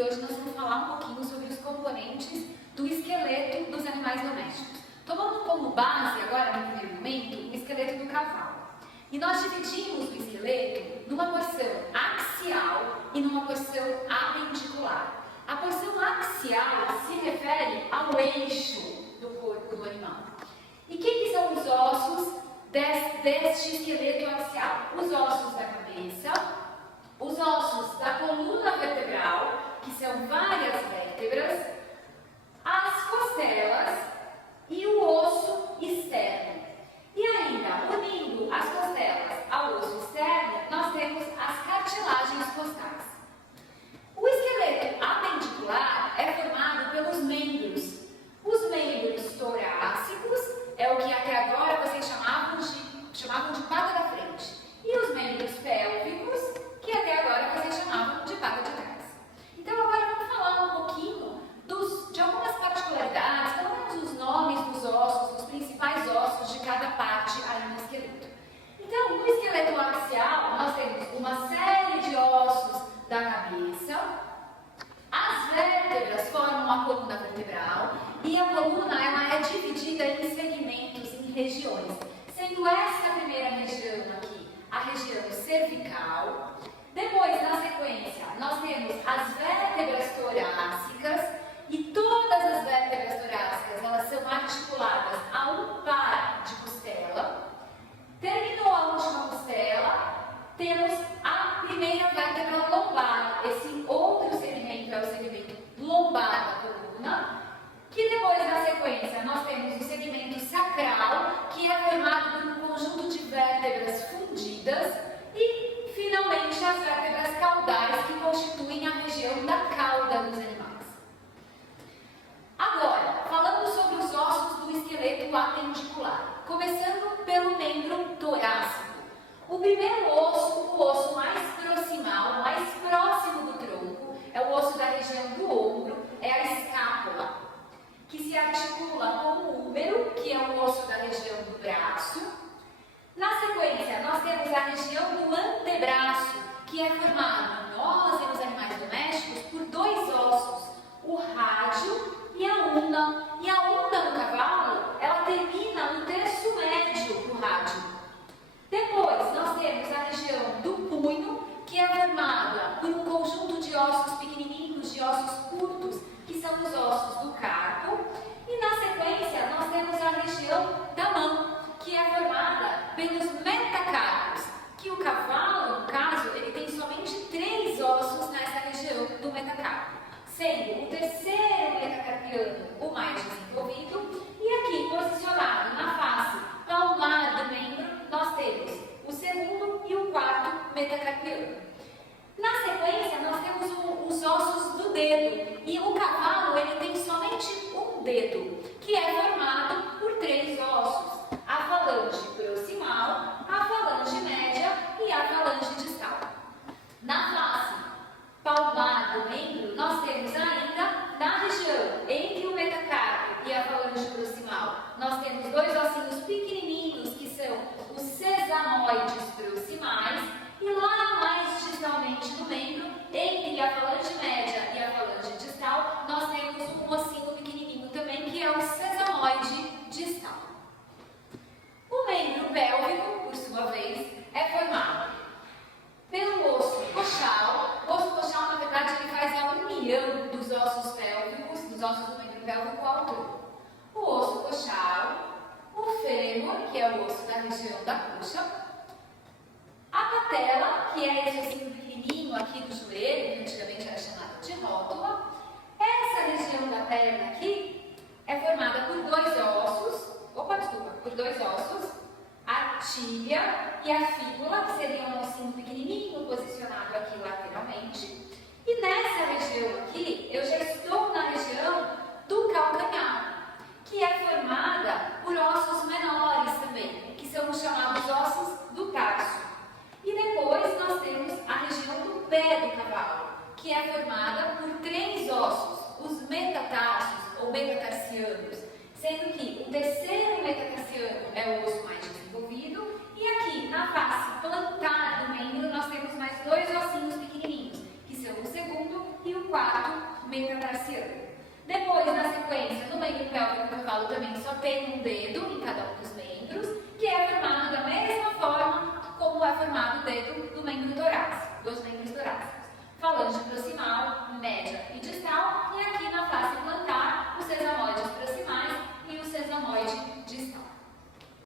E hoje nós vamos falar um pouquinho sobre os componentes do esqueleto dos animais domésticos. Tomando como base, agora no primeiro momento, o esqueleto do cavalo. E nós dividimos o esqueleto numa porção axial e numa porção apendicular. A porção axial se refere ao eixo do corpo do animal. E que são os ossos deste esqueleto axial? Os ossos da cabeça, os ossos da coluna vertebral, que são várias vértebras, as costelas e o osso externo. E ainda, unindo as costelas ao osso externo, nós temos as cartilagens costais. O esqueleto apendicular é formado pelos membros. Os membros torácicos é o que até agora vocês chamavam de pata da frente. E os membros pélvicos, que até agora vocês chamavam de pata de trás. Então agora vamos falar um pouquinho de algumas particularidades, pelo menos os nomes dos ossos, dos principais ossos de cada parte aí no esqueleto. Então, no esqueleto axial, nós temos uma série de ossos da cabeça. As vértebras formam a coluna vertebral e a coluna ela é dividida em segmentos, em regiões, sendo essa primeira região aqui a região cervical. Depois, na sequência, nós temos as vértebras torácicas e todas as vértebras torácicas elas são articuladas a um par de costela. Terminou a última costela, temos a primeira vértebra lombar. Esse outro segmento é o segmento lombar da coluna, que depois, na sequência, nós temos o segmento sacral, que é formado por um conjunto de vértebras fundidas, e, finalmente, as vértebras caudais, que constituem a região da cauda dos animais. Agora, falando sobre os ossos do esqueleto apendicular, começando pelo membro torácico. O primeiro osso, o osso mais proximal, mais próximo do tronco, é o osso da região do ombro, é a escápula, que se articula com o úmero, que é o osso da região do braço. Na sequência, nós temos a região do antebraço, que é formado, nós e nos animais domésticos, por dois ossos, o rádio e a una. E a una no cavalo, ela termina no terço médio do rádio. Depois, nós temos a região do punho, que é formada por um conjunto de ossos pequenininhos, de ossos curtos, que são os ossos do carpo. E na sequência, nós temos a região da mão, que é formada pelos metacarpos, que o cavalo, no caso, ele tem somente 3 ossos nessa região do metacarpo, sendo o terceiro metacarpiano o mais desenvolvido, e aqui, posicionado na face palmar do membro, nós temos o segundo e o quarto metacarpiano. Na sequência, nós temos os ossos do dedo, e o cavalo ele tem somente um dedo, que é formado por 3 ossos, a falange proximal, a falange média e a falange distal. Na face palmar do membro, nós temos ainda, na região entre o metacarpo e a falange proximal, nós temos 2 ossinhos pequenininhos, que são os sesamoides proximais, e lá mais distalmente do membro, entre a falange média e a falange distal, nós temos um ossinho pequenininho também, que é o sesamoide distal. O membro pélvico, por sua vez, é formado pelo osso coxal. O osso coxal, na verdade, ele faz a união dos ossos pélvicos, dos ossos do membro pélvico ao tronco. O osso coxal, o fêmur, que é o osso da região da coxa, a patela, que é esse ossinho pequenininho aqui do joelho, que antigamente era chamado de rótula. Essa região da perna aqui é formada por 2 ossos, por 2 ossos, a tíbia e a fíbula, que seria um ossinho pequenininho posicionado aqui lateralmente. E nessa região aqui, eu já estou na região do calcanhar, que é formada por ossos menores também, que são os chamados ossos do tarso. E depois nós temos a região do pé do cavalo, que é formada por 3 ossos, os metatarsos ou metatarsianos, sendo que o terceiro metatarsiano é o osso mais desenvolvido, e aqui na face plantar do membro nós temos mais 2 ossinhos pequenininhos, que são o segundo e o quarto Depois, na sequência, no membro pélvico que eu falo também, só tem um dedo em cada um dos membros, que é formado da maioria